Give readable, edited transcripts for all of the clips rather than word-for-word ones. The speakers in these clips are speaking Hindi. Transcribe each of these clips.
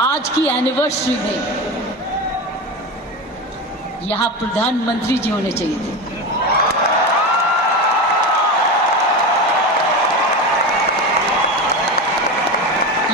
आज की एनिवर्सरी में यहाँ प्रधानमंत्री जी होने चाहिए थे।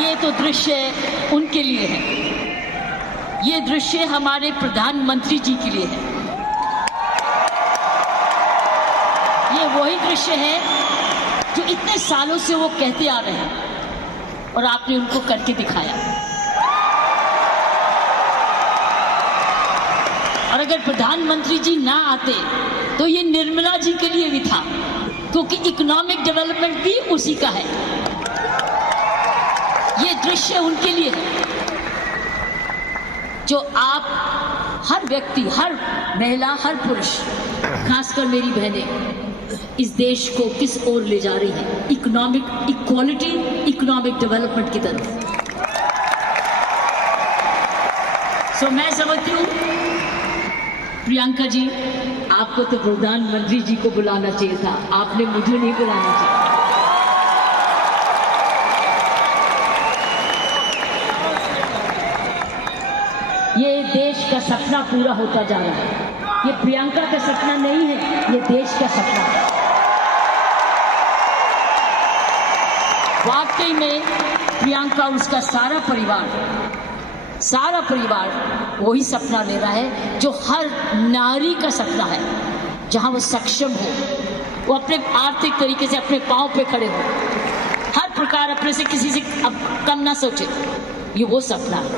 ये तो दृश्य उनके लिए है, ये दृश्य हमारे प्रधानमंत्री जी के लिए है। ये वही दृश्य है जो इतने सालों से वो कहते आ रहे हैं और आपने उनको करके दिखाया। और अगर प्रधानमंत्री जी ना आते तो ये निर्मला जी के लिए भी था, क्योंकि इकोनॉमिक डेवलपमेंट भी उसी का है। ये दृश्य उनके लिए है जो आप हर व्यक्ति, हर महिला, हर पुरुष, खासकर मेरी बहनें इस देश को किस ओर ले जा रही है, इकोनॉमिक इक्वालिटी, इकोनॉमिक डेवलपमेंट की तरफ। सो मैं समझती हूँ प्रियंका जी, आपको तो प्रधानमंत्री जी को बुलाना चाहिए था, आपने मुझे नहीं बुलाना चाहिए। ये देश का सपना पूरा होता जा रहा है। ये प्रियंका का सपना नहीं है, ये देश का सपना है। वाकई में प्रियंका, उसका सारा परिवार वही सपना ले रहा है जो हर नारी का सपना है, जहां वो सक्षम हो, वो अपने आर्थिक तरीके से अपने पांव पे खड़े हो, हर प्रकार अपने से किसी से अब कम ना सोचे। ये वो सपना है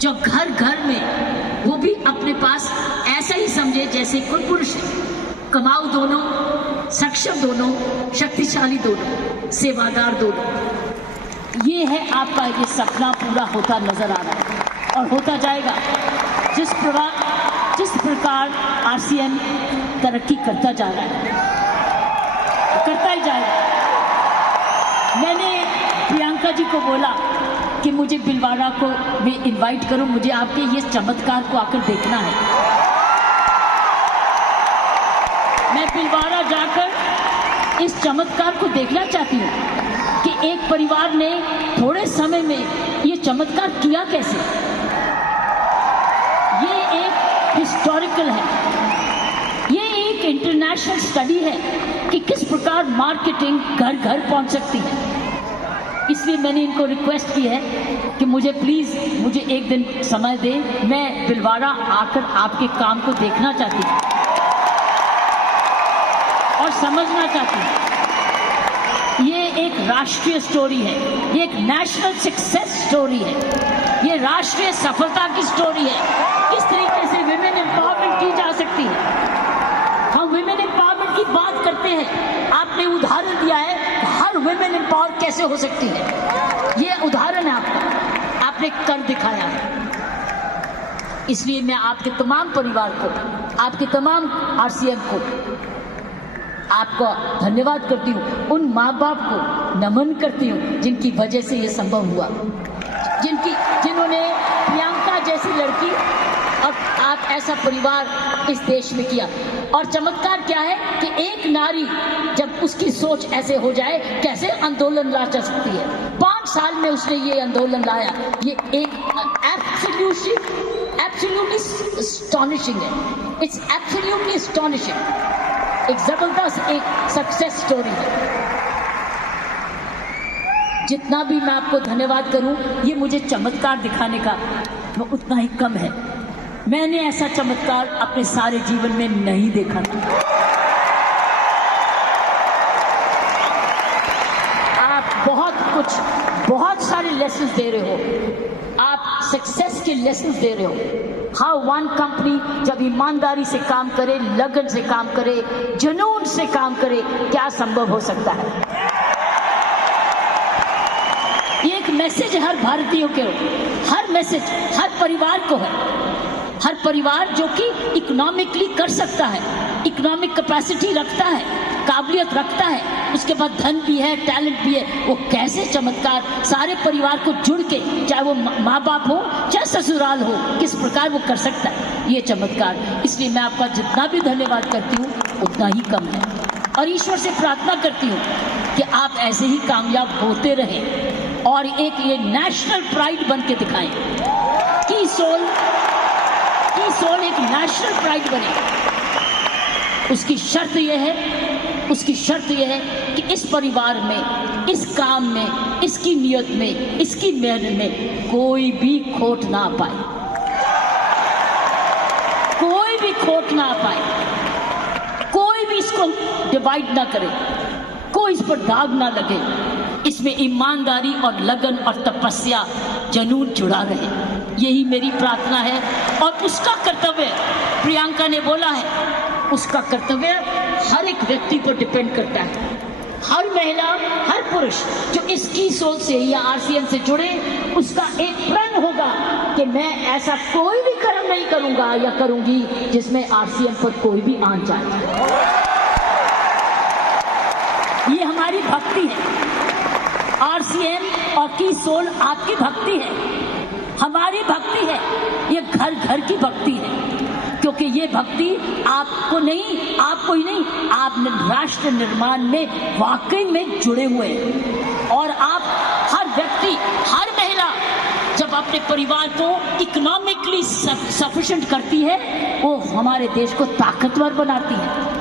जो घर घर में वो भी अपने पास ऐसा ही समझे जैसे कोई पुरुष है। कमाऊ दोनों, सक्षम दोनों, शक्तिशाली दोनों, सेवादार दोनों। ये है आपका, ये सपना पूरा होता नजर आ रहा है और होता जाएगा। जिस प्रकार आरसीएम तरक्की करता जा रहा है, करता ही जाएगा। मैंने प्रियंका जी को बोला कि मुझे भिलवाड़ा को भी इनवाइट करो, मुझे आपके ये चमत्कार को आकर देखना है। मैं भिलवाड़ा जाकर इस चमत्कार को देखना चाहती हूँ कि एक परिवार ने थोड़े समय में ये चमत्कार किया कैसे। ये एक हिस्टोरिकल है, ये एक इंटरनेशनल स्टडी है कि किस प्रकार मार्केटिंग घर घर पहुंच सकती है। इसलिए मैंने इनको रिक्वेस्ट की है कि मुझे प्लीज, मुझे एक दिन समय दें, मैं भिलवाड़ा आकर आपके काम को देखना चाहती हूँ और समझना चाहती हूँ। ये एक राष्ट्रीय स्टोरी है, ये एक नेशनल सक्सेस स्टोरी है, ये राष्ट्रीय सफलता की स्टोरी है। किस तरीके से विमेन एम्पावरमेंट की जा सकती है। हम विमेन एम्पावरमेंट की बात करते हैं, आपने उदाहरण दिया है हर विमेन एम्पावर कैसे हो सकती है। ये उदाहरण है आपका, आपने कर दिखाया है। इसलिए मैं आपके तमाम परिवार को, आपके तमाम आरसीएम को, आपको धन्यवाद करती हूँ। उन माँ बाप को नमन करती हूँ जिनकी वजह से ये संभव हुआ, जिन्होंने प्रियंका जैसी लड़की और आप ऐसा परिवार इस देश में किया। और चमत्कार क्या है कि एक नारी जब उसकी सोच ऐसे हो जाए, कैसे आंदोलन ला जा सकती है। 5 साल में उसने ये आंदोलन लाया। ये एक एब्सोल्युटली एस्टॉनिशिंग है। It's absolutely astonishing. एक जबरदस्त एक सक्सेस स्टोरी है। जितना भी मैं आपको धन्यवाद करूं, ये मुझे चमत्कार दिखाने का वो उतना ही कम है। मैंने ऐसा चमत्कार अपने सारे जीवन में नहीं देखा था। आप बहुत सारे लेसन्स दे रहे हो, आप सक्सेस के लेसन्स दे रहे हो। हाउ वन कंपनी जब ईमानदारी से काम करे, लगन से काम करे, जुनून से काम करे, क्या संभव हो सकता है। ये एक मैसेज हर भारतीयों के हो, हर मैसेज हर परिवार को है। हर परिवार जो कि इकोनॉमिकली कर सकता है, इकोनॉमिक कैपेसिटी रखता है, काबिलियत रखता है, उसके बाद धन भी है, टैलेंट भी है, वो कैसे चमत्कार सारे परिवार को जुड़ के, चाहे वो माँ बाप हो चाहे ससुराल हो, किस प्रकार वो कर सकता है ये चमत्कार। इसलिए मैं आपका जितना भी धन्यवाद करती हूँ उतना ही कम है और ईश्वर से प्रार्थना करती हूँ कि आप ऐसे ही कामयाब होते रहें। और एक ये नेशनल प्राइड बन के दिखाएं। की सोल एक नेशनल प्राइड बने। उसकी शर्त यह है कि इस परिवार में, इस काम में, इसकी नियत में, इसकी मेहनत में कोई भी खोट ना पाए, कोई भी खोट ना पाए, कोई भी इसको डिवाइड ना करे, कोई इस पर दाग ना लगे। इसमें ईमानदारी और लगन और तपस्या, जुनून जुड़ा रहे, यही मेरी प्रार्थना है। और उसका कर्तव्य, प्रियंका ने बोला है, उसका कर्तव्य हर एक व्यक्ति पर डिपेंड करता है। हर महिला, हर पुरुष जो इसकी सोल से या आरसीएम से जुड़े, उसका एक प्रण होगा कि मैं ऐसा कोई भी कर्म नहीं करूंगा या करूंगी जिसमें आरसीएम पर कोई भी आन जाए। ये हमारी भक्ति है। आरसीएम और की सोल आपकी भक्ति है, हमारी भक्ति है। ये घर घर की भक्ति है, क्योंकि ये भक्ति आपको ही नहीं, आप राष्ट्र निर्माण में वाकई में जुड़े हुए हैं। और आप हर व्यक्ति, हर महिला जब अपने परिवार को इकोनॉमिकली सफिशिएंट करती है, वो हमारे देश को ताकतवर बनाती है।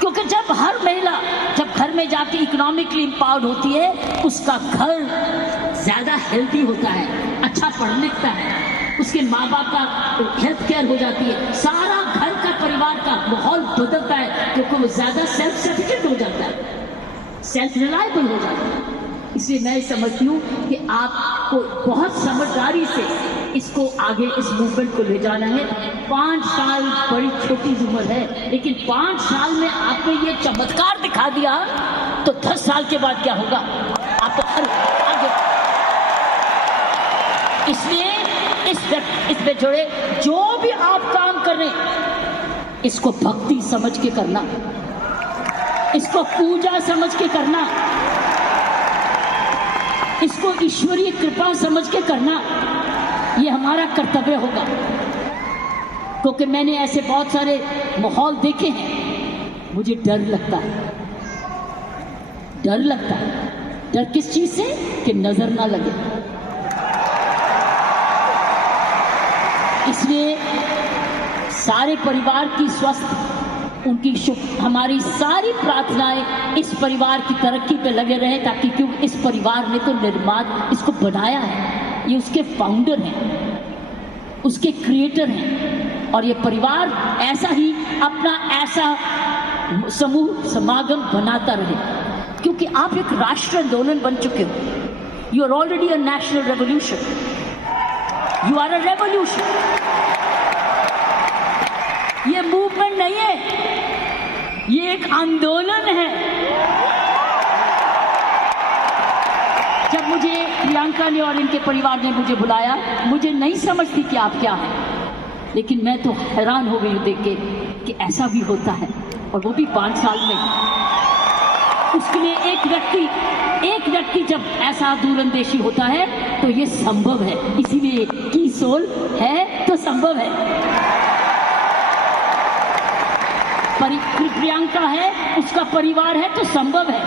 क्योंकि जब हर महिला जब घर में जाके इकोनॉमिकली एम्पावर्ड होती है, उसका घर ज्यादा हेल्दी होता है, अच्छा पढ़ लिखता है, उसके माँ बाप का हेल्थ केयर हो जाती है, सारा घर का परिवार का माहौल बदलता है, क्योंकि वो ज्यादा सेल्फ सफिशिएंट हो जाता है, सेल्फ रिलायबल हो जाता है। इसलिए मैं समझती हूँ कि आपको बहुत समझदारी से इसको आगे, इस मूवमेंट को ले जाना है। 5 साल बड़ी छोटी उम्र है, लेकिन 5 साल में आपने ये चमत्कार दिखा दिया, तो 10 साल के बाद क्या होगा आपको हर आगे। इसलिए इसमें जुड़े जो भी आप काम कर रहे हैं, इसको भक्ति समझ के करना, इसको पूजा समझ के करना, इसको ईश्वरीय कृपा समझ के करना, ये हमारा कर्तव्य होगा। क्योंकि मैंने ऐसे बहुत सारे माहौल देखे हैं, मुझे डर लगता है। डर किस चीज से? कि नजर ना लगे। इसलिए सारे परिवार की स्वस्थ, उनकी हमारी सारी प्रार्थनाएं इस परिवार की तरक्की पे लगे रहे, ताकि क्योंकि इस परिवार ने तो निर्माण इसको बनाया है, ये उसके फाउंडर हैं, उसके क्रिएटर हैं। और ये परिवार ऐसा ही अपना ऐसा समूह समागम बनाता रहे, क्योंकि आप एक राष्ट्र आंदोलन बन चुके हो। You are already a national revolution, you are a revolution. ये मूवमेंट नहीं है, ये एक आंदोलन है। जब मुझे प्रियंका ने और इनके परिवार ने मुझे बुलाया, मुझे नहीं समझती कि आप क्या हैं, लेकिन मैं तो हैरान हो गई देख के कि ऐसा भी होता है, और वो भी 5 साल में। उसके लिए एक व्यक्ति जब ऐसा दूरंदेशी होता है तो ये संभव है। इसीलिए की सोल है तो संभव है, प्रियंका है, उसका परिवार है तो संभव है,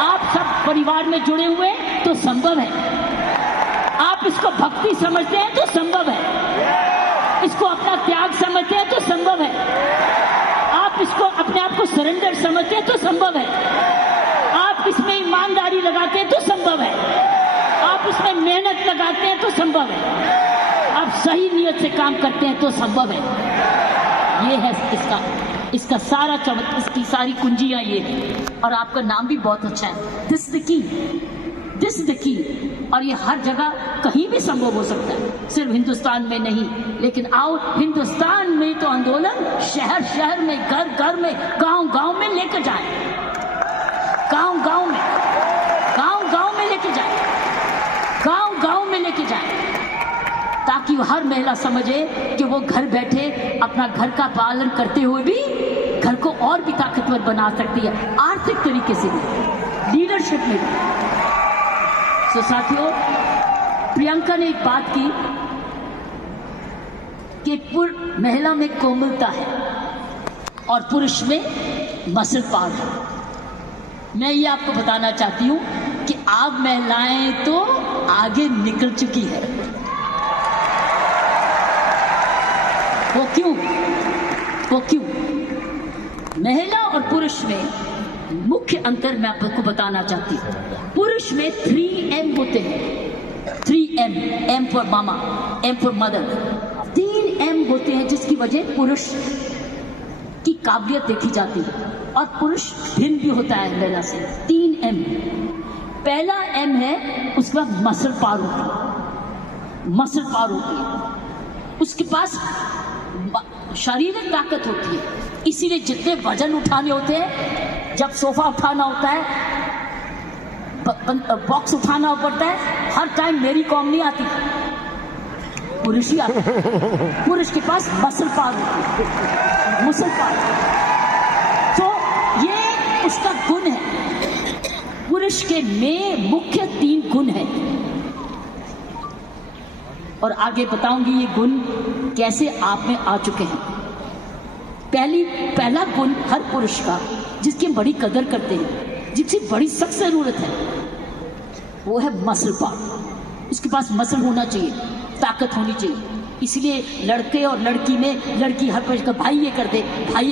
आप सब परिवार में जुड़े हुए तो संभव है, आप इसको भक्ति समझते हैं तो संभव है, इसको अपना त्याग समझते हैं तो संभव है, आप इसको अपने आप को सरेंडर समझते हैं तो संभव है, आप इसमें ईमानदारी लगाते हैं तो संभव है, आप इसमें मेहनत लगाते हैं तो संभव है, आप सही नियत से काम करते हैं तो संभव है। ये है इसका सारा चमत्कार, इसकी सारी कुंजियां ये है। और आपका नाम भी बहुत अच्छा है, दिस इज द की। और ये हर जगह कहीं भी संभव हो सकता है, सिर्फ हिंदुस्तान में नहीं। लेकिन आओ, हिंदुस्तान में तो आंदोलन शहर शहर में, घर घर में, गांव गांव में लेकर जाए, गांव गांव में लेके जाए, गांव में लेके जाए, ताकि हर महिला समझे कि वो घर बैठे अपना घर का पालन करते हुए भी घर को और भी ताकतवर बना सकती है, आर्थिक तरीके से भी, लीडरशिप में भी। तो साथियों, प्रियंका ने एक बात की कि महिला में कोमलता है और पुरुष में मसल पावर है। मैं ये आपको बताना चाहती हूँ कि आप महिलाएं तो आगे निकल चुकी है। वो क्यों? महिला और पुरुष में मुख्य अंतर मैं आपको बताना चाहती हूँ। पुरुष में 3M होते हैं। 3M, M for mama, M for mother. 3M होते हैं जिसकी वजह पुरुष की काबिलियत देखी जाती है और पुरुष भिन्न भी होता है महिला से। 3M। पहला M है, उसके बाद मसल पावर होती है, उसके पास शारीरिक ताकत होती है। इसीलिए जितने वजन उठाने होते हैं, जब सोफा उठाना होता है, बॉक्स उठाना पड़ता है, हर टाइम मेरी कॉम नहीं आती, पुरुष ही आती है। पुरुष के पास मसल पावर होती है, मसल पावर। तो ये उसका गुण है। पुरुष के में मुख्य 3 गुण है और आगे बताऊंगी ये गुण कैसे आप में आ चुके हैं। पहला गुण हर पुरुष का, जिसकी बड़ी कदर करते हैं, जिसकी बड़ी सख्त जरूरत है, वो है मसल पावर। उसके पास मसल होना चाहिए, ताकत होनी चाहिए। इसलिए लड़के और लड़की में, लड़की हर पुरुष का भाई ये कर दे, भाई